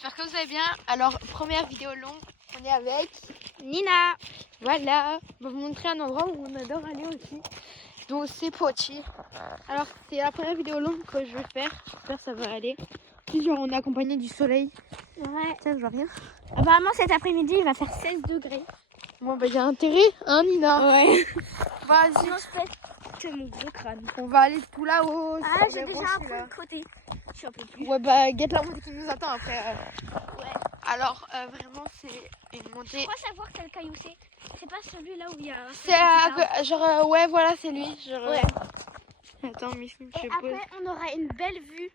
J'espère que vous allez bien. Alors, première vidéo longue, on est avec Nina. Voilà, on va vous montrer un endroit où on adore aller aussi. Donc c'est Pochi. Alors c'est la première vidéo longue que je vais faire. J'espère que ça va aller. Puis genre on est accompagné du soleil. Ouais. Tiens, je vois rien. Apparemment cet après-midi il va faire 16 degrés. Bon bah j'ai intérêt, hein Nina. Ouais. Vas-y. Sinon je pète que mon gros crâne. On va aller tout là-haut. Ah sur j'ai les déjà rochers, un peu là. de côté. Je suis un peu plus. Ouais bah guette la montée qui nous attend après. Ouais. Alors vraiment c'est une montée. Je crois savoir quel caillou c'est. C'est pas celui là où il y a. C'est genre ouais voilà c'est lui. Genre, Ouais. Attends mais je Et pose. après on aura une belle vue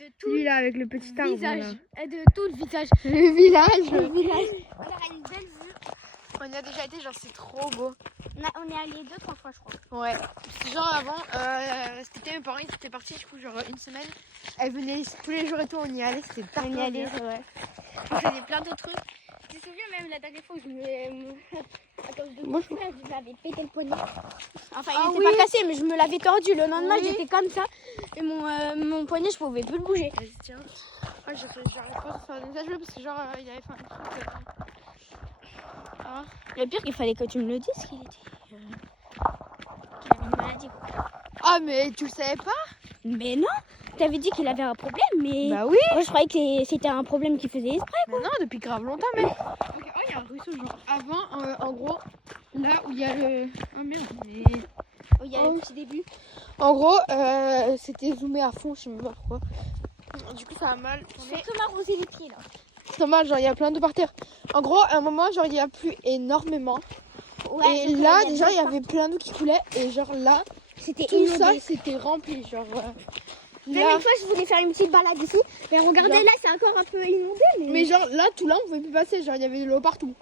de tout Lui là avec le petit le arbre. visage. Là. Et de tout le visage. Le village. Le village. On aura une belle vue. On y a déjà été, genre c'est trop beau. On est allé 2-3 fois je crois. Ouais. Genre avant, cet été mes parents ils étaient partis du coup genre une semaine. Elles venaient tous les jours et tout, on y allait, c'était tard. On y allait, c'est vrai. On faisait plein d'autres trucs. Tu te souviens même la dernière fois où je me... À cause de mon frère, je m'avais pété le poignet. Enfin, il était pas cassé, mais je me l'avais tordu. Le lendemain, j'étais comme ça. Et mon poignet, je pouvais plus le bouger. Vas-y, tiens. Ouais, j'arrive pas à faire des messages parce que genre il avait fait un truc. Le pire, il fallait que tu me le dises qu'il était... qu'il avait une maladie. Ah mais tu le savais pas? Mais non, t'avais dit qu'il avait un problème, mais... Bah oui. Moi, je croyais que c'était un problème qu'il faisait exprès. Mais non, depuis grave longtemps même. Ok, oh il y a un ruisseau genre avant, en gros, là où il y a le... Oh merde, mais... Il y a un petit début. En gros, c'était zoomé à fond, je sais même pas pourquoi. Du coup ça a mal. Je fais que m'arroser les pieds là. C'est mal, genre il y a plein d'eau par terre. En gros, à un moment, genre il y a plu énormément. Ouais, Et là, déjà, il y avait plein d'eau qui coulait. Et genre là, c'était tout inondé. ça, c'était rempli. Genre Même là. une fois, je voulais faire une petite balade ici. Mais regardez, Genre. là, c'est encore un peu inondé. Mais genre là, tout là, on pouvait plus passer. Genre il y avait de l'eau partout.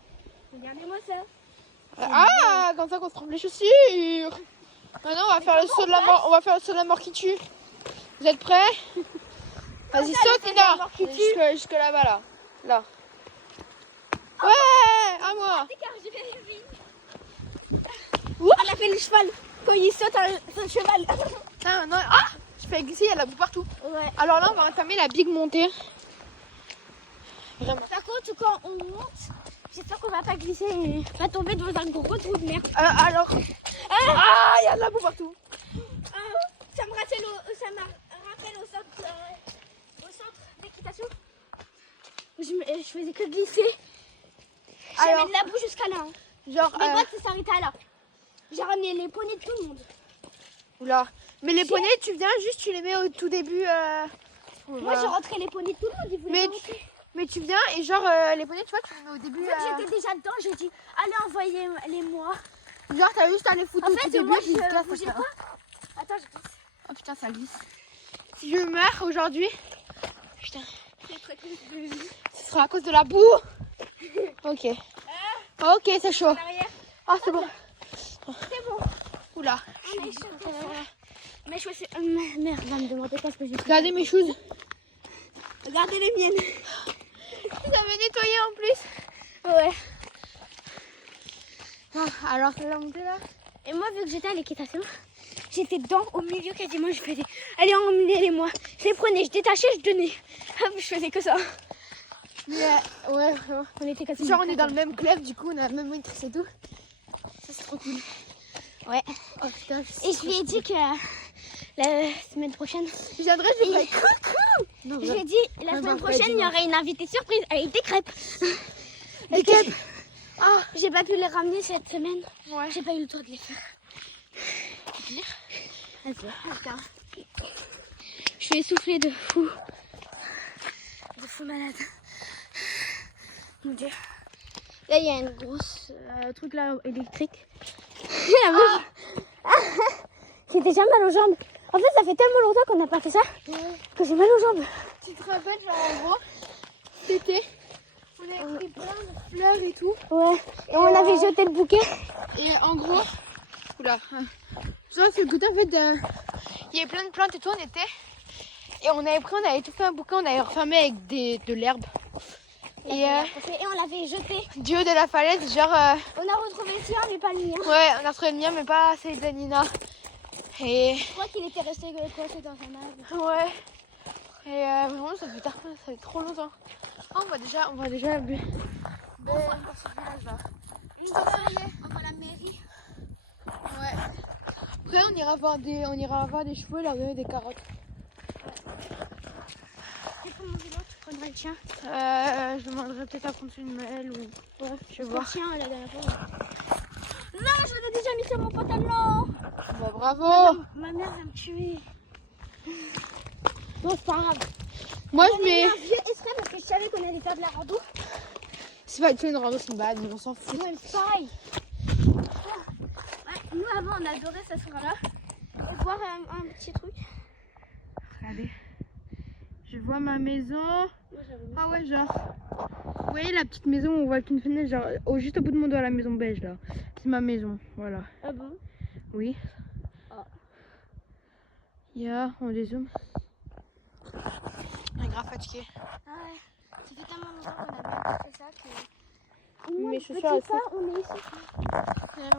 Regardez-moi ça. Ah, comme ça qu'on se trempe les chaussures. Maintenant, on va faire le saut de la mort. On va faire le saut de la mort qui tue. Vous êtes prêts? Vas-y, saute, Nina. Jusque là-bas, là. Là. Ouais, à moi. On a fait le cheval. Quand il saute, un cheval. Ah, non, ah, je fais glisser, il y a la boue partout. Ouais. Alors là, on va entamer la big montée. Vraiment. Par contre, quand on monte, j'espère qu'on va pas glisser et va tomber dans un gros trou de merde. Alors. Ah, il y a de la boue partout. Ça me rappelle au centre d'équitation. Je faisais que glisser. J'avais Alors, de la boue jusqu'à là. Hein. genre. Les bottes, ça s'arrêtait là. J'ai ramené les poneys de tout le monde. Oula. Mais les poneys, tu viens juste, tu les mets au tout début. Moi, j'ai rentré les poneys de tout le monde. Ils voulaient pas rentrer. Mais tu viens et genre les poneys, tu vois, tu les mets au début. Vu que j'étais déjà dedans, j'ai dit allez, envoyez-les-moi. Genre, t'as juste à les foutre En au tout fait, début. moi, puis je ça bougeais va. pas. Attends, je glisse. Oh putain, ça glisse. Si je meurs aujourd'hui, putain, ce sera à cause de la boue. Ok. Ok, c'est chaud. En arrière. Ah, c'est bon. C'est bon. Oula. On est sur mes chaussures. Merde, va me demander pas ce que j'ai fait. Regardez mes choses. Regardez les miennes. Vous avez nettoyé en plus. Ouais. Ah, alors, c'est la montée là. Et moi, vu que j'étais à l'équitation, j'étais dedans, au milieu quasiment. Je faisais allez, emmenez-les-moi. Je les prenais, je détachais, je donnais. Hop, je faisais que ça. Mais ouais, vraiment. On était quasiment. Genre, on est dans le même club, du coup, on a la même maîtrise et tout. Ça, c'est trop cool. Ouais. Oh putain. Et je lui ai dit que la semaine prochaine. Je viendrai, je vais faire coucou. Non, Je lui ai dit la semaine prochaine, il y aurait une invitée surprise avec des crêpes. Des crêpes. Ah, j'ai pas pu les ramener cette semaine. Ouais. J'ai pas eu le temps de les faire. Vas-y, regarde. Je suis essoufflée de fou. De fou malade. Mon Dieu. Là, il y a une grosse truc là électrique. La meuf. J'ai déjà mal aux jambes. En fait, ça fait tellement longtemps qu'on n'a pas fait ça que j'ai mal aux jambes. Tu te rappelles, genre en gros, c'était. On avait pris plein de fleurs et tout. Ouais. Et on avait jeté le bouquet. Et en gros, oula. Ça, c'est le côté en fait de. Il y avait plein de plantes et tout, on était. Et on avait tout fait un bouquet, on avait refermé avec de l'herbe. Et on l'avait jeté. du haut de la falaise, genre. On a retrouvé le sien, mais pas le mien. Ouais, on a retrouvé le mien, mais pas celui de Nina. Et Je crois qu'il était resté coincé dans un arbre. ouais. Et vraiment, ça fait trop longtemps. Ah, on voit déjà On voit ce village-là. On voit la mairie. Ouais. Après, on ira voir des chevaux et leur donner des carottes. Et pour mon vélo, tu prendras le tien. Je demanderai peut-être à prendre une mêle ou. Ouais, je vais Le voir. tien, la dernière fois. Non, je l'avais déjà mis sur mon pantalon. Bah, bravo! Ma mère va me tuer. Bon, c'est pas grave. Moi, je J'avais mis mets. un vieux exprès parce que je savais qu'on allait faire de la rando. C'est pas du tout une rando, c'est une balade, mais on s'en fout. Ouais, c'est pareil. Ouais, nous, avant, on adorait s'asseoir là et boire un petit truc. Regardez. Je vois ma maison. Ah ouais, genre. Vous voyez la petite maison où on voit qu'une fenêtre, genre juste au bout de mon doigt, la maison beige là. C'est ma maison, voilà. Ah bon? Oui. Ah. On dézoome. On est grave fatigué. Ah ouais. Ça fait tellement longtemps qu'on a bien fait ça que. Mes Petit chaussures, elles pas, on est ici.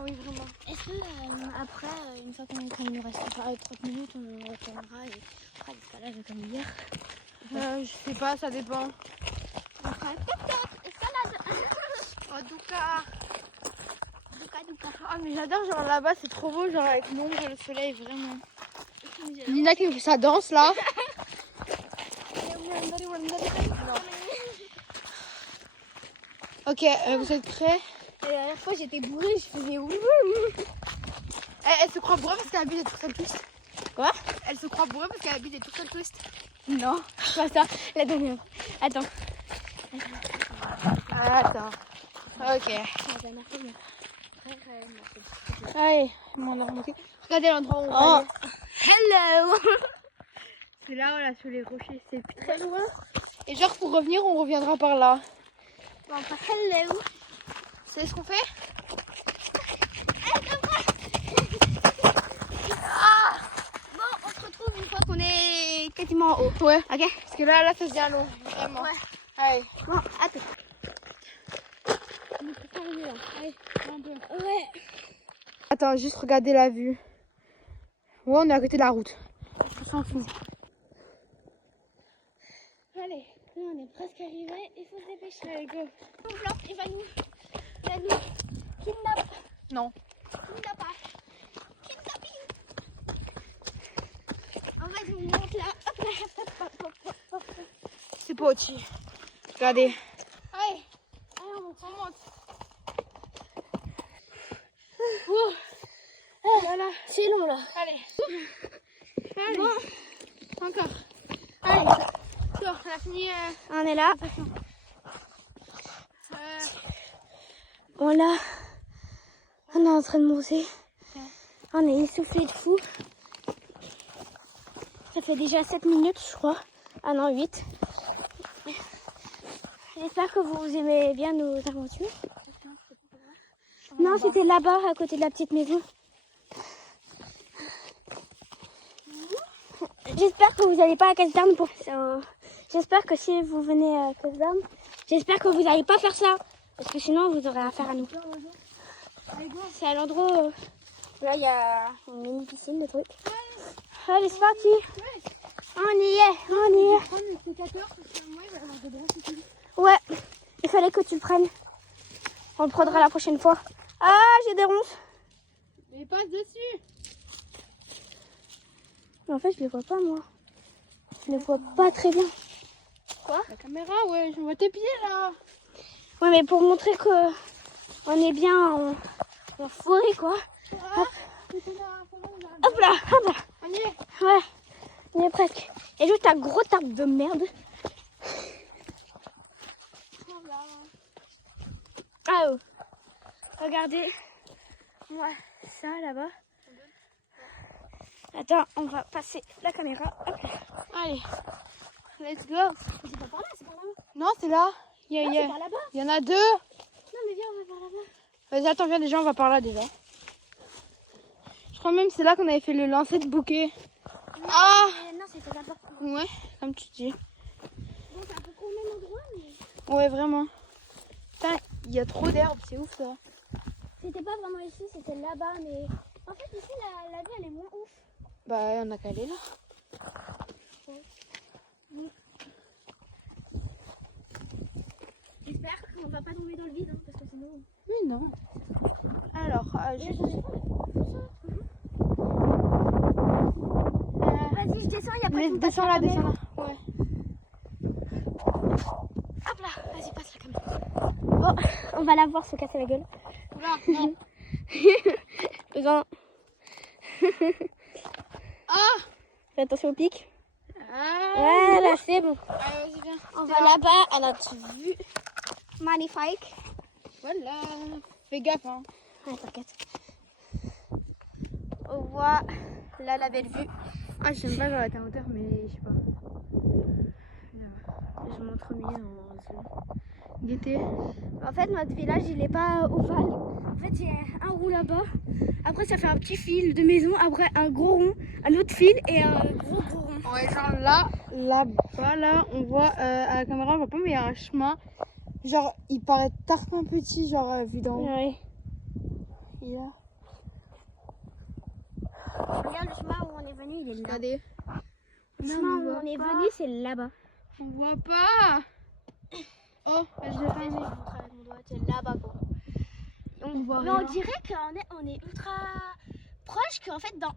Oui, vraiment. Est-ce que après, une fois qu'il nous reste 30 minutes, on retournera et on fera l'escalade comme hier? Je sais pas, ça dépend. On fera peut-être escalade. Oh, Douka. Douka. Ah, mais j'adore, genre là-bas, c'est trop beau, genre avec l'ombre et le soleil, vraiment. Nina qui me fait sa danse là. Ok, vous êtes prêts? La dernière fois, j'étais bourrée, je faisais oui. Elle se croit bourrée parce qu'elle habite des tours twist. Quoi? Elle se croit bourrée parce qu'elle habite des tours twist. Non, pas ça. La dernière fois. Attends. Attends. Ok. La dernière fois, mon frère m'a fait. Allez, m'en a remonté. Regardez l'endroit où on va Oh, aller. hello. C'est là, voilà, sur les rochers, c'est plus très loin. Et genre pour revenir, on reviendra par là. Bon, pas hello. C'est ce qu'on fait? Bon, on se retrouve une fois qu'on est quasiment en haut. Ouais. Ok? Parce que là, ça devient long, vraiment. Ouais. Allez. Bon, attends. On est presque arrivé là. Allez, un peu. Ouais. Attends, juste regarder la vue. Ouais, on est à côté de la route. On s'en fout. Allez, là on est presque arrivé. Il faut se dépêcher. Allez, go. Mon blanc, il va nous kidnapper. Non. Kidnapping. En fait, on monte là. Hop là. Hop. C'est pas au-dessus. Regardez. Allez, on monte. Voilà. C'est long là. Allez. Bon, Encore. allez. On a fini. On est là. Voilà. On est en train de monter. On est essoufflé de fou. Ça fait déjà 7 minutes, je crois. Ah non, 8. J'espère que vous aimez bien nos aventures. Non, c'était là-bas, à côté de la petite maison. J'espère que vous n'allez pas à Caserne pour ça. J'espère que si vous venez à Caserne, j'espère que vous n'allez pas faire ça. Parce que sinon, vous aurez affaire à nous. C'est à l'endroit où là, il y a une mini piscine, de trucs. Allez, c'est parti. On y est. Ouais, il fallait que tu le prennes. On le prendra la prochaine fois. Ah, j'ai des ronces. Mais passe dessus. Mais en fait, je les vois pas, moi. Je les vois pas très bien. Quoi? La caméra, ouais, je vois tes pieds là. Ouais, mais pour montrer que on est bien en forêt, quoi. Hop. Hop là. On y est. Ouais, on y est presque. Et juste un gros arbre de merde. Ah oh. Regardez. Ouais, ça là-bas. Attends, on va passer la caméra. Hop là. Allez. Let's go. C'est pas par là, c'est par là-bas. Non, c'est là. Il Non, c'est par là-bas. y en a deux. Non, mais viens, on va par là-bas. Vas-y, attends, viens déjà, on va par là déjà. Je crois même que c'est là qu'on avait fait le lancer de bouquet. Ah Non, c'était là-bas. ouais, comme tu dis. Bon, c'est un peu trop au même endroit, mais Ouais, vraiment. Putain, il y a trop d'herbe, c'est ouf ça. c'était pas vraiment ici, c'était là-bas. Mais en fait, ici, la vue, elle est moins ouf. Bah, on a qu'à aller là. Oui, on va pas tomber dans le vide, hein, parce que sinon... Oui, non. Alors, Vas-y, je descends, il y a pas mais de descends là, descends là. Ouais. Hop là, vas-y, passe la caméra. Bon, on va la voir se casser la gueule. Oula, non. Besoin. Ah, Fais attention au pic. ah. Voilà, c'est bon. Allez, vas-y, viens. On va là-bas à notre vue magnifique. Voilà. Fais gaffe, hein. Ouais, t'inquiète. On voit là la belle vue. Ah, j'aime pas genre être en hauteur, mais je sais pas. Je montre mieux en Gaieté. En fait, notre village, il est pas ovale. En fait, il y a un rond là-bas. Après, ça fait un petit fil de maison. Après, un gros rond, un autre fil et un gros rond. Ouais, genre là-bas, là, on voit à la caméra, on voit pas, mais il y a un chemin. Genre, il paraît tarpin petit, genre, vu d'en haut. Ouais. Et là, Regarde le chemin où on est venu, il est là. regardez. Le Non, chemin on où voit on est pas. venu, c'est là-bas. On voit pas. Oh, je l'ai Je fermé. montre avec mon doigt, c'est là-bas quoi. On voit Mais rien. on dirait qu'on est ultra proche, qu'en fait, d'en bas,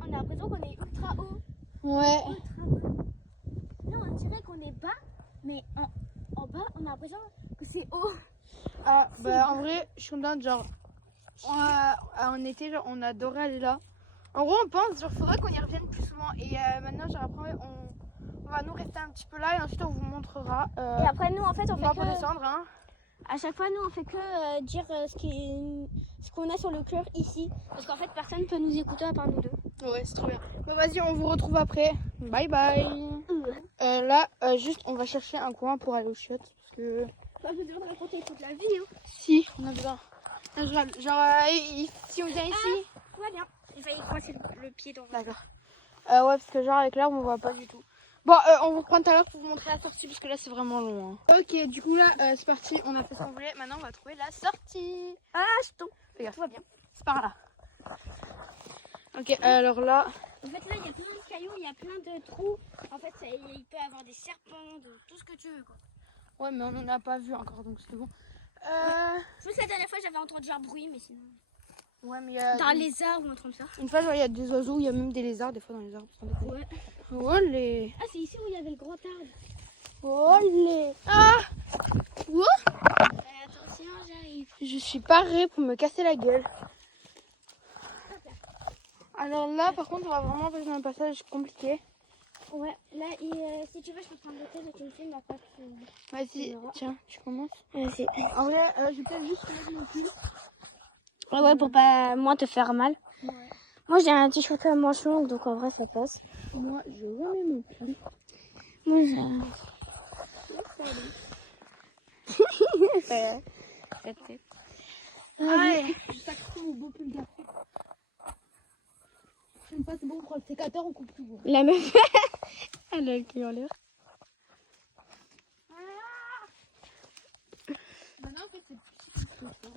on a l'impression qu'on est ultra haut. Ouais. Ultra bas. Là, on dirait qu'on est bas, mais en bas, on a l'impression que c'est haut. Ah, bah en vrai, je suis contente, genre, en été, genre, on adorait aller là. En gros, on pense, genre, faudrait qu'on y revienne plus souvent. Et maintenant, genre, après, on va nous rester un petit peu là et ensuite, on vous montrera. Et après, nous, en fait, on On va fait pas que... descendre, hein. À chaque fois, nous, on fait que dire ce qu'on a sur le cœur ici. Parce qu'en fait, personne ne peut nous écouter à part nous deux. Ouais, c'est trop bien. Bon, vas-y, on vous retrouve après. Bye bye. Là, juste, on va chercher un coin pour aller aux chiottes. Parce que. Pas besoin de raconter toute la vie, hein. Si, on a besoin. Genre, si on vient ici. Tout va bien. J'ai failli coincer le pied dans le... D'accord. Ouais, parce que genre avec l'arbre on voit pas du tout. Bon, on vous reprend tout à l'heure pour vous montrer la sortie parce que là c'est vraiment long. Hein. Ok, du coup là c'est parti, on a fait ce qu'on voulait. Maintenant on va trouver la sortie. Ah, je tombe. Regarde, tout va bien. C'est par là. Ok, alors là. En fait, là, il y a plein de cailloux, il y a plein de trous. En fait, il peut y avoir des serpents, de tout ce que tu veux, quoi. Ouais, mais on en a pas vu encore donc c'est bon. Juste la dernière fois, j'avais entendu un bruit, mais sinon... Ouais, mais il y a. Dans un lézard ou un truc comme ça. Une fois, genre il y a des oiseaux, il y a même des lézards des fois dans les arbres. Ouais. Oh les. Ah, c'est ici où il y avait le grand arbre. Oh les. Ah. Quoi? Attention, j'arrive. Je suis parée pour me casser la gueule. Alors là, par contre, on va vraiment passer dans un passage compliqué. Ouais, là, si tu veux, je peux prendre le thé et tu me filmes après. Vas-y, tiens, tu commences. Vas-y. En vrai, je vais peut-être juste remettre mon pull. Ouais, pour pas moins te faire mal. Ouais. Moi, j'ai un t-shirt à manches longues, donc en vrai, ça passe. Moi, je remets mon pull. Moi, j'ai... Allez, je sacrifie mon beau pull d'Afrique. Je sais pas, c'est bon, on prend le sécateur, on coupe tout. Bon. La meuf, elle a le cul en l'air. Maintenant, en fait, c'est plus compliqué.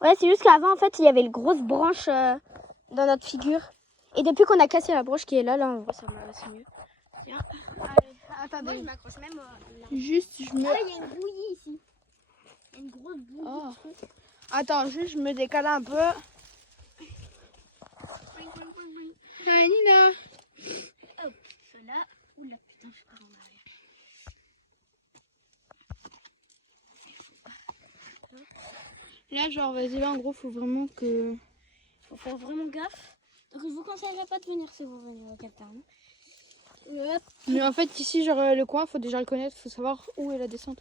Ouais, c'est juste qu'avant, en fait, il y avait une grosse branche dans notre figure. Et depuis qu'on a cassé la branche qui est là, on voit ça c'est mieux. Tiens. Allez, Moi, attendez. je m'accroche même là. Juste, je me. Ah, il y a une bouillie ici. Il y a une grosse bouillie. Oh. Attends, juste, je me décale un peu. Allez, Nina. Hop, cela. Oula, putain, je pars en arrière. Là, genre, vas-y, là, en gros, faut vraiment que. Faut faire vraiment gaffe. Donc, je vous conseillerais pas de venir si vous venez au Cap Tarn. Hop. Mais en fait, ici, genre, le coin, faut déjà le connaître, faut savoir où est la descente.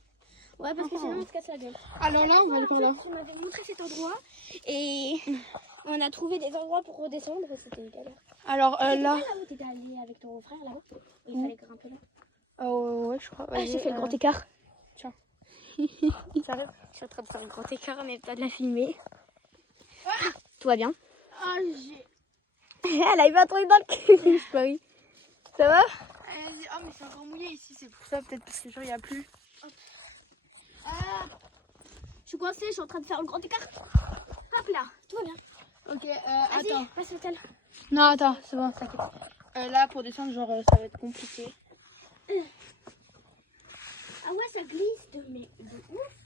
Ouais, parce que sinon, on se casse la gueule. Alors là, on va aller par là. Tu m'avais montré cet endroit et on a trouvé des endroits pour redescendre et c'était une galère. Alors C'était là. pas là où t'étais allé avec ton frère là-haut. Il fallait grimper là. Ouais, je crois. Ah, j'ai fait le grand écart. Tiens. Sérieux, je suis en train de faire le grand écart, mais pas de la filmer. Tout va bien. Ah, j'ai. Elle a eu un truc dans le cul. Paris. Ça va? Vas-y. Oh, mais c'est encore mouillé ici, c'est pour ça, peut-être parce que genre, il n'y a plus. Ah, je suis coincée, je suis en train de faire le grand écart. Hop là, tout va bien. Ok, Vas-y, attends. passe le tel. Non, attends, c'est bon, t'inquiète. Là, pour descendre, genre, ça va être compliqué. Ah ouais, ça glisse de ouf.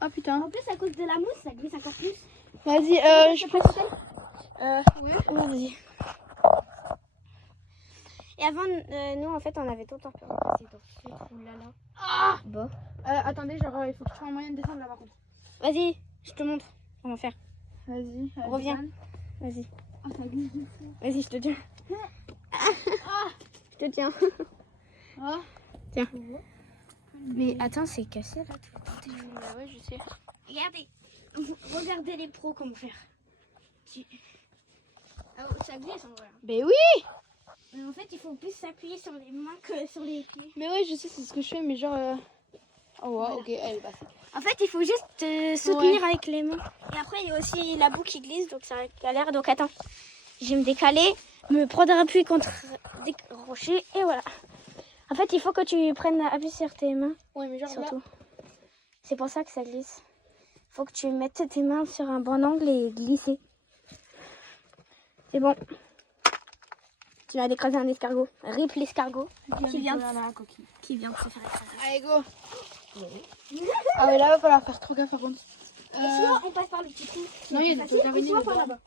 Ah putain. En plus, à cause de la mousse, ça glisse encore plus. Vas-y, je peux pense. Oui, vas-y. Et avant, nous, en fait, on avait tout le temps peur de passer dans ce trou-là. Ah Bon. attendez, genre, il faut que je trouve un moyen de descendre là par contre. Vas-y, je te montre comment faire. Vas-y. Reviens. descends. Vas-y. Ah, ça glisse. Vas-y, je te tiens. Je te tiens. Ah. Tiens. Mais attends, c'est cassé là tout. Ouais, je sais. Regardez. Regardez les pros comment faire. Ah, ça glisse en vrai. Ben oui. Mais en fait, il faut plus s'appuyer sur les mains que sur les pieds. Mais ouais, je sais, c'est ce que je fais, mais genre. Oh, ouais, Voilà. ok, elle est passée. En fait, il faut juste soutenir avec les mains. Et après, il y a aussi la boue qui glisse, donc ça galère. Donc attends, je vais me décaler, me prendre un appui contre des rochers, et voilà. En fait, il faut que tu prennes appui sur tes mains, Ouais, mais genre surtout. C'est pour ça que ça glisse. Il faut que tu mettes tes mains sur un bon angle et glisser. C'est bon. Tu vas d'écraser un escargot. Rip l'escargot qui vient de se faire écraser. Allez, go. Ah, mais là, va falloir faire trop gaffe par contre. Soit on passe par le petit trou. Non, il y a des facile, trucs à ou venir soit là-bas. par là-bas.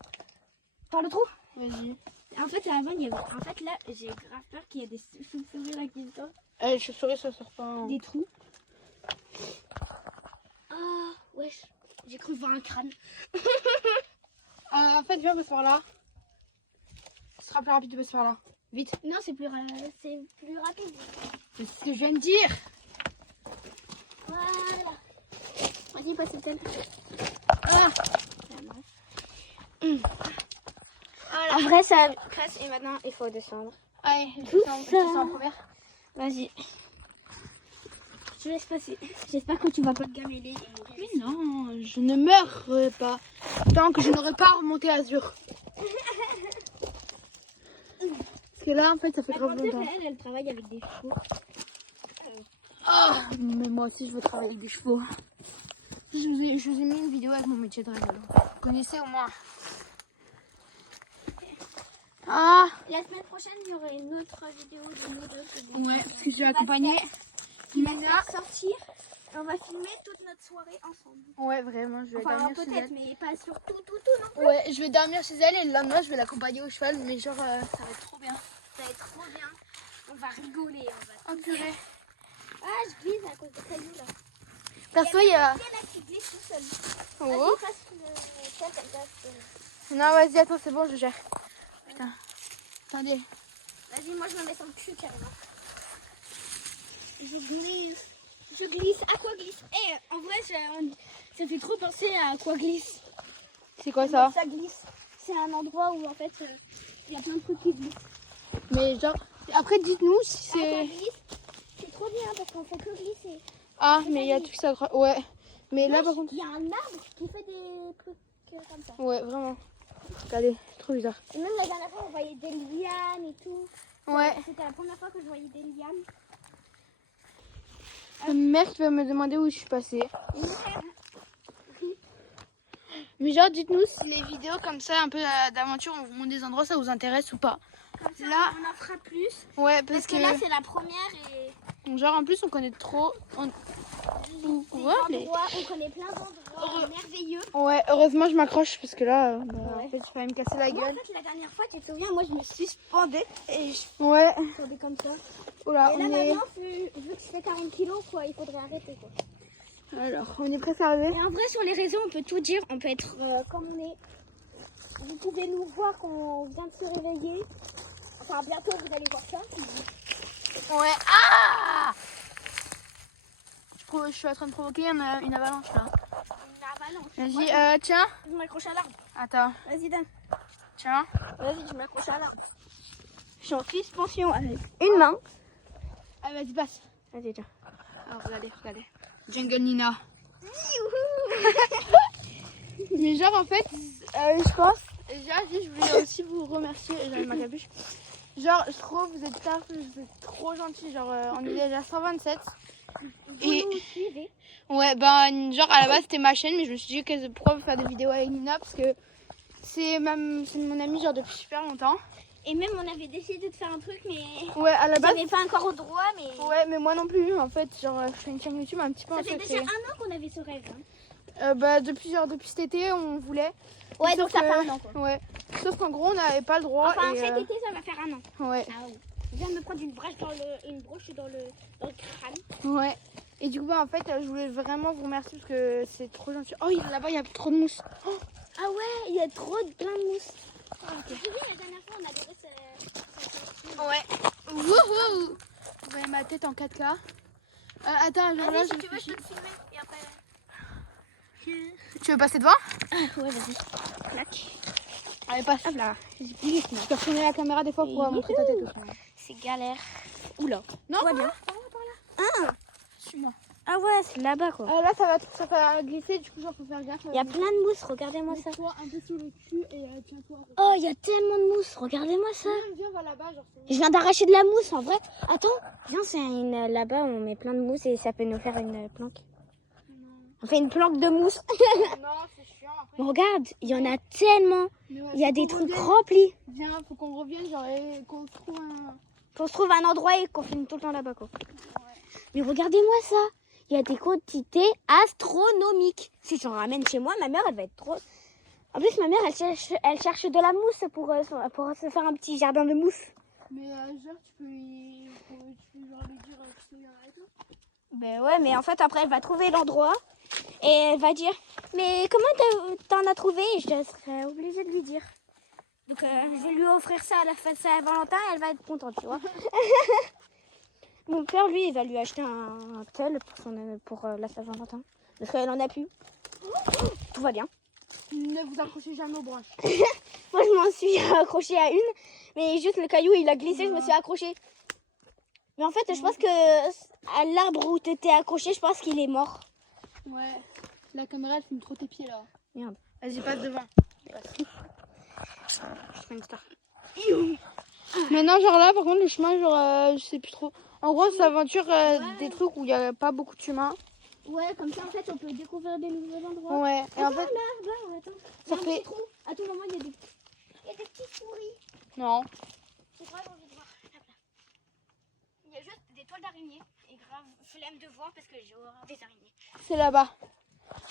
Par le trou. Vas-y. En fait, avant, il y avait... En fait, là, j'ai grave peur qu'il y ait des chauves-souris là qui sortent. Les chauves-souris, ça sort pas. Hein. Des trous. Ah, wesh. J'ai cru voir un crâne. En fait, viens, on passe par là. Ce sera plus rapide de passer par là. Vite. Non, c'est plus rapide. C'est ce que je viens de dire. Voilà. Vas-y, passe le tel. Ah. Voilà. En vrai, ça casse et maintenant, il faut descendre. Allez, je descends en première. Vas-y. Je te laisse passer. J'espère que tu vas pas te gameler. Mais non, je ne meurs pas tant que je n'aurai pas remonté Azur. Parce que là, en fait, ça fait grave longtemps. Elle travaille avec des chevaux. Ah, mais moi aussi, je veux travailler avec des chevaux. Je vous ai mis une vidéo avec mon métier de rêve. Vous connaissez au moins. Ah. La semaine prochaine, il y aura une autre vidéo de nous deux. Ouais, parce que je vais accompagner. On va faire sortir et on va filmer toute notre soirée ensemble. Ouais, vraiment, je vais Enfin, dormir chez peut-être, elle. mais pas sur tout non plus. Ouais, je vais dormir chez elle et le lendemain, je vais l'accompagner au cheval. Mais genre, ça va être trop bien. Ça va être trop bien. On va rigoler. On va Oh purée. Ah, je glisse à cause de cailloux là. Perso, il y a... Il y en a qui glissent tout seul. Oh. Vas-y, passe le tel comme ça. Non, vas-y, attends, c'est bon, je gère. Putain. Attendez. Vas-y, moi je me mets sur le cul carrément. Je glisse. Aquaglisse. Eh, en vrai, ça fait trop penser à Aquaglisse. C'est quoi ça? Ça glisse. C'est un endroit où en fait, il y a plein de trucs qui glissent. Mais genre, après, dites-nous si c'est... Aquaglisse, c'est trop bien parce qu'on fait que glisser. Ah, mais il y a tout ça. Ouais. Mais là, par contre... Il y a un arbre qui fait des trucs comme ça. Ouais, vraiment. Regardez, c'est trop bizarre. Et même la dernière fois, on voyait des lianes et tout. Ouais. C'était la première fois que je voyais des lianes. Ma mère qui va me demander où je suis passée. Mais genre, dites-nous si les vidéos comme ça, un peu d'aventure, on vous montre des endroits, ça vous intéresse ou pas. Comme ça, Là- on en fera plus. Ouais, Parce que là, c'est la première et genre, en plus, on connaît trop... des Ouais, mais... endroits, on connaît plein d'endroits merveilleux. Ouais, heureusement, je m'accroche parce que là, Ouais. en fait, je vais me casser la Moi, en gueule. fait, la dernière fois, tu te souviens, moi, je me suspendais et je Ouais. suspendais comme ça. Oula, Et là, on est... maintenant, vu que je fais 40 kilos, quoi, il faudrait arrêter, quoi. Alors, on est presque arrivé. Et en vrai, sur les réseaux, on peut tout dire. On peut être comme on est. Vous pouvez nous voir quand on vient de se réveiller. Enfin, bientôt, vous allez voir ça. Ouais. Ah! Je suis en train de provoquer une avalanche là. Une avalanche. Vas-y, tiens. Je m'accroche à l'arbre. Attends, Vas-y, Dan. tiens. Vas-y, je m'accroche à l'arbre. Je suis en suspension avec une main. Allez, vas-y, passe. Vas-y, tiens. Alors, regardez. Jungle Nina. Mais genre, en fait, je pense... Déjà, je voulais aussi vous remercier. J'avais ma capuche. Genre, je trouve vous êtes tard, vous êtes trop gentils. Genre, on est déjà 127. Et Vous nous suivez. ouais, ben, genre, à la base, c'était ma chaîne, mais je me suis dit que pourquoi faire des vidéos avec Nina, parce que c'est mon amie, genre, depuis super longtemps. Et même on avait décidé de faire un truc, mais Ouais, à la base. j'avais pas encore au droit, mais Ouais, mais moi non plus. En fait, genre, je fais une chaîne YouTube un petit peu ça en fait fait. déjà 1 an qu'on avait ce rêve. Bah, depuis cet été, on voulait. Ouais, Sauf donc ça que- fait 1 an quoi. Ouais. Sauf qu'en gros, on n'avait pas le droit. Enfin, et, cet été, ça va faire 1 an. Ouais. Ah oui. Je viens de me prendre une broche dans le crâne. Ouais. Et du coup, bah, en fait, je voulais vraiment vous remercier parce que c'est trop gentil. Oh, là-bas, il y a trop de mousse. Oh, Ah ouais, il y a plein de mousse. J'ai vu la dernière fois, on a adoré ce ouais. Wouhou. Vous voyez ma tête en 4K. Attends, genre là, Vas-y, je si tu veux, je réfléchis. peux te filmer. Et après... Tu veux passer devant? ouais, vas-y. Clac. Allez, passe. Hop là. Tu peux retourner la caméra des fois pour montrer ta tête aussi. C'est galère. Oula. Non, Ouais, bien. Ah, suis-moi. ah ouais, c'est là-bas quoi. Là, ça va glisser, du coup, genre, faut faire gaffe. Il y a plein de mousse, regardez-moi ça. Mets-toi un peu sur le cul et tiens-toi. Oh, il y a tellement de mousse, regardez-moi ça. Viens, va là-bas, genre. Je viens d'arracher de la mousse en vrai. Attends, viens, c'est là-bas, on met plein de mousse et ça peut nous faire une planque. On fait une planque de mousse. Non, c'est chiant. Après, Regarde, il y en a tellement. mais ouais, Il y a faut des qu'on trucs revienne. remplis. Viens, faut qu'on revienne, genre, et qu'on trouve un. Qu'on se trouve un endroit et qu'on filme tout le temps là-bas quoi. Mais regardez-moi ça. Il y a des quantités astronomiques. Si j'en ramène chez moi, ma mère, elle va être trop... En plus, ma mère, elle cherche de la mousse pour se faire un petit jardin de mousse. Mais genre, tu peux genre lui dire que c'est arrête là. Ben ouais, mais en fait, après, elle va trouver l'endroit et elle va dire « Mais comment t'en as trouvé ?» Et je serai obligée de lui dire. Donc, je vais lui offrir ça à la fin de Saint-Valentin et elle va être contente, tu vois. Mon père, lui, il va lui acheter un tel pour la Saint-Valentin. Parce qu'elle en a plus. Tout va bien. Ne vous accrochez jamais aux branches. Moi, je m'en suis accrochée à une. Mais juste le caillou, il a glissé, je me suis accrochée. Mais en fait, je pense que à l'arbre où tu étais accrochée, je pense qu'il est mort. Ouais. La caméra, elle filme trop tes pieds là. Merde. Vas-y, passe devant. Je fais une star. Maintenant, genre là, par contre, le chemin, genre, je sais plus trop. En gros, c'est l'aventure des trucs où il n'y a pas beaucoup de chemins. Ouais, comme ça, en fait, on peut découvrir des nouveaux endroits. Ouais. Et en fait, là, attends. ça Il y a un fait. petit trou. À tout moment, il y a des petites souris. Non. J'ai grave envie de voir. Hop là. Il y a juste des toiles d'araignée. Et grave, flemme de voir parce que j'ai horreur des araignées. C'est là-bas.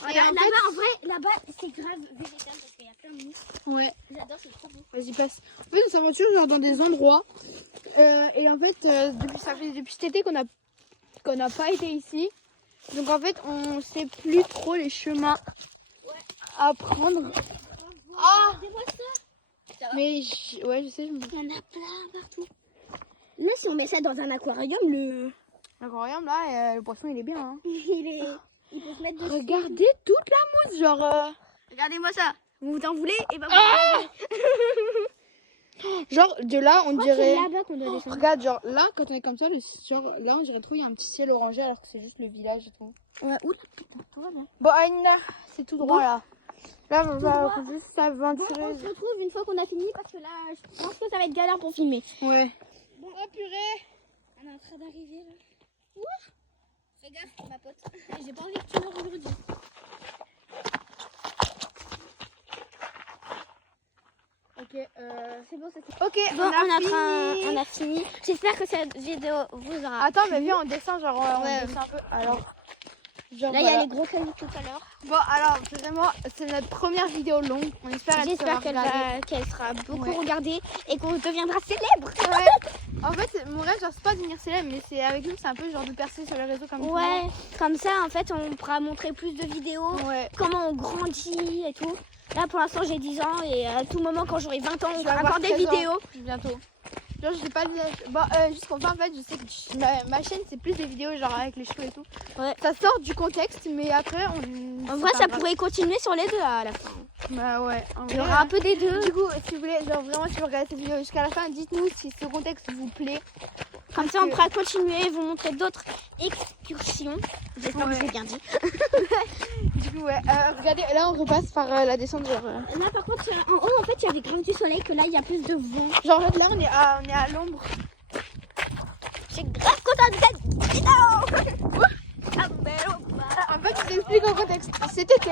Et en Là-bas, fait- en vrai, là-bas, c'est grave végétal parce qu'il y a plein de mousse. Ouais. J'adore, c'est trop beau. Vas-y, passe. En fait, on s'aventure genre dans des endroits. Et en fait, depuis cet été qu'on n'a pas été ici. Donc en fait, on sait plus trop les chemins à prendre. Ah, regardez-moi ça. Mais ouais, je sais. Il y en a plein partout. Là, si on met ça dans un aquarium, L'aquarium là, le poisson il est bien. Hein. il peut se mettre dessus. Regardez toute la mousse, genre. Regardez-moi ça. Vous en voulez et ben Genre de là, on c'est dirait. là-bas qu'on doit descendre. Regarde, genre là, quand on est comme ça, genre là, on dirait trop il y a un petit ciel orangé alors que c'est juste le village et tout. Ouais, oula, putain, tout va bien. Bon, Aïna, c'est tout droit là. Là, on va droit. juste Bon, s'aventurer. on se retrouve une fois qu'on a fini parce que là, je pense que ça va être galère pour filmer. Ouais. Bon, oh purée. On est en train d'arriver là. Ouah. Fais gaffe, ma pote. J'ai pas envie que tu meurs aujourd'hui. Ok, C'est bon, c'est ok, bon. On a fini. J'espère que cette vidéo vous aura. Attends, mais viens, on descend, genre, Ouais. on descend un peu. Alors, genre, Là, il y a voilà. les gros cailloux tout à l'heure. Bon, alors, vraiment, c'est notre première vidéo longue. On espère être J'espère qu'elle sera beaucoup Ouais. regardée et qu'on deviendra célèbre. Ouais. En fait, mon rêve, genre, c'est pas de devenir célèbre, mais c'est avec nous, c'est un peu genre de percer sur les réseaux comme Ouais, comme ça, en fait, on pourra montrer plus de vidéos, tout. Ouais. comment on grandit et tout. Là, pour l'instant, j'ai 10 ans et à tout moment, quand j'aurai 20 ans, on Je vais fera avoir encore des 13 ans. vidéos. Bientôt. Genre, je sais pas. Bon, juste pour ça, en fait, je sais que ma chaîne, c'est plus des vidéos genre avec les cheveux et tout. Ouais. Ça sort du contexte, mais après, on. En vrai, ça pourrait continuer sur les deux à la fin. Bah ouais. En Il y vrai, aura un peu des deux. Du coup, si vous voulez, genre vraiment, si vous regardez cette vidéo jusqu'à la fin, dites-nous si ce contexte vous plaît. Comme ça, on pourra continuer, vous montrer d'autres excursions. J'espère que Ouais. j'ai bien dit. Du coup, ouais. Regardez, là, on repasse par la descente. Là, par contre, en haut, en fait, il y avait grave du soleil, que là, il y a plus de vent. Genre, là, on est à l'ombre. Je suis grave contente de cette vidéo. En fait, je vous explique le contexte. Cet été,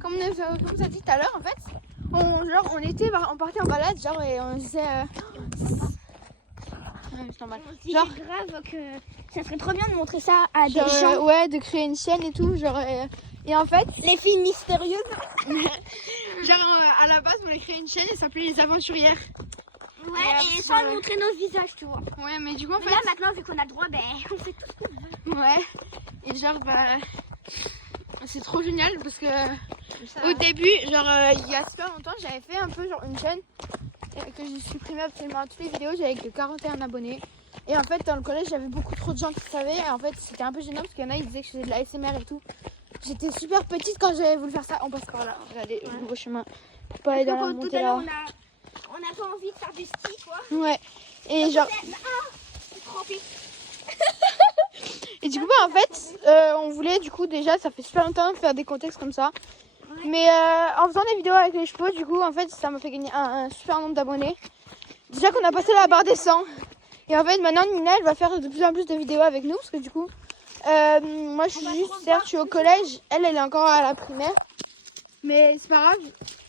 comme on vous a dit tout à l'heure, en fait, on partait en balade, genre, et on disait, c'est normal. On se dit Genre- grave que ça serait trop bien de montrer ça à des Genre, gens. ouais, de créer une chaîne et tout. Genre, et en fait, Les filles mystérieuses. genre, à la base, on voulait créer une chaîne et ça s'appelait Les Aventurières. Ouais, Et et sans ouais. montrer nos visages, tu vois. Ouais, mais du coup, en Mais fait, là, maintenant, vu qu'on a le droit, ben, on fait tout ce qu'on veut. ouais. Et genre, bah, c'est trop génial parce que au début, genre, il y a super longtemps, j'avais fait un peu genre une chaîne que j'ai supprimé absolument toutes les vidéos. J'avais que 41 abonnés. Et en fait, dans le collège, j'avais beaucoup trop de gens qui savaient. Et en fait, c'était un peu gênant parce qu'il y en a, ils disaient que je faisais de la SMR et tout. J'étais super petite quand j'avais voulu faire ça. On passe par là. Regardez, le nouveau chemin. Faut pas aller dans la Tout à montée l'heure, là. on n'a pas envie de faire du ski, quoi. Ouais. Et genre. C'est trempé. Et du coup, bah, en fait, on voulait, du coup, déjà, ça fait super longtemps de faire des contextes comme ça. Ouais. Mais en faisant des vidéos avec les chevaux, du coup, en fait, ça m'a fait gagner un super nombre d'abonnés. Déjà qu'on a passé la barre des 100. Et en fait, maintenant, Nina, elle va faire de plus en plus de vidéos avec nous. Parce que du coup, moi, je suis juste, certes, je suis au collège. Elle est encore à la primaire. Mais c'est pas grave.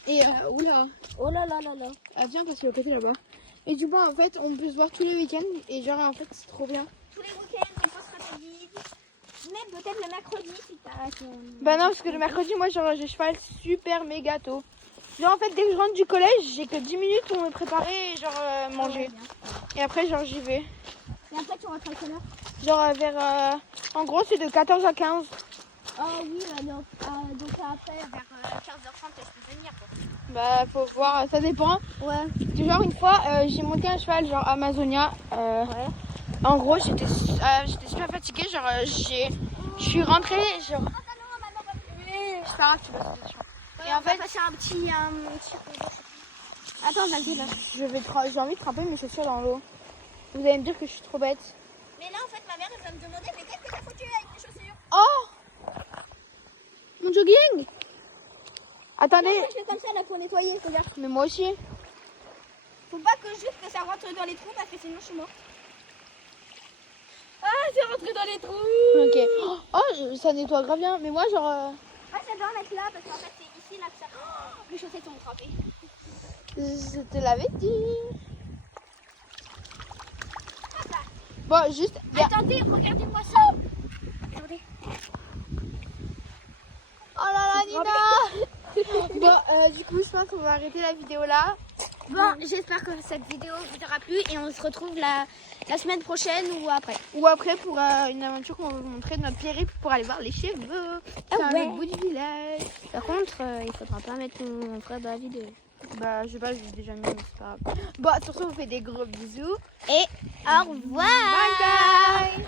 Et, oula. Oh là là là là. Ah, tiens, parce qu'il est au côté là-bas. Et du coup, en fait, on peut se voir tous les week-ends. Et genre, en fait, c'est trop bien. Tous les week-ends, on postera des guides. Même peut-être le mercredi si t'as. Bah non, parce que le mercredi, moi, genre, j'ai cheval super méga tôt. Genre, en fait, dès que je rentre du collège, j'ai que 10 minutes pour me préparer et genre manger. Et après, genre, j'y vais. Et après, tu rentres à quelle heure? Genre, vers. En gros, c'est de 14 à 15. Oh oui, donc après, vers 15h30, je peux venir, quoi. Bah, faut voir, ça dépend. Ouais. Genre, une fois, j'ai monté un cheval, genre Amazonia. Ouais. En gros, j'étais super fatiguée. Genre, je suis rentrée. Genre, c'est pas grave, tu vas Et en fait, passer un petit. Attends, vas-y là. j'ai envie de tremper mes chaussures dans l'eau. Vous allez me dire que je suis trop bête. Mais là, en fait, ma mère, elle va me demander, mais qu'est-ce que t'as foutu avec tes chaussures? Oh! Mon jogging! Attendez, Non, je fais comme ça là pour nettoyer, regarde. mais moi aussi. Faut pas que juste que ça rentre dans les trous parce que sinon je suis mort. Ah, c'est rentré dans les trous! Ok. Oh, ça nettoie grave bien. Mais moi, genre. Ah, ça doit mettre là parce qu'en fait, c'est ici là que ça. Oh, les chaussettes sont trempées. Je te l'avais dit. Hop là. Bon, juste. Attendez, regardez-moi ça. Attendez. Oh là là, Nina! Bon, du coup, je pense qu'on va arrêter la vidéo là. Bon, j'espère que cette vidéo vous aura plu et on se retrouve la semaine prochaine ou après. Ou après pour une aventure qu'on va vous montrer de notre périple pour aller voir les chevaux. C'est un ouais. autre bout du village. Par contre, il faudra pas mettre mon frère dans la vidéo. Bah, je sais pas, j'ai déjà mis, mais c'est pas grave. Bon, sur ce, on vous fait des gros bisous. Et au revoir. Bye bye!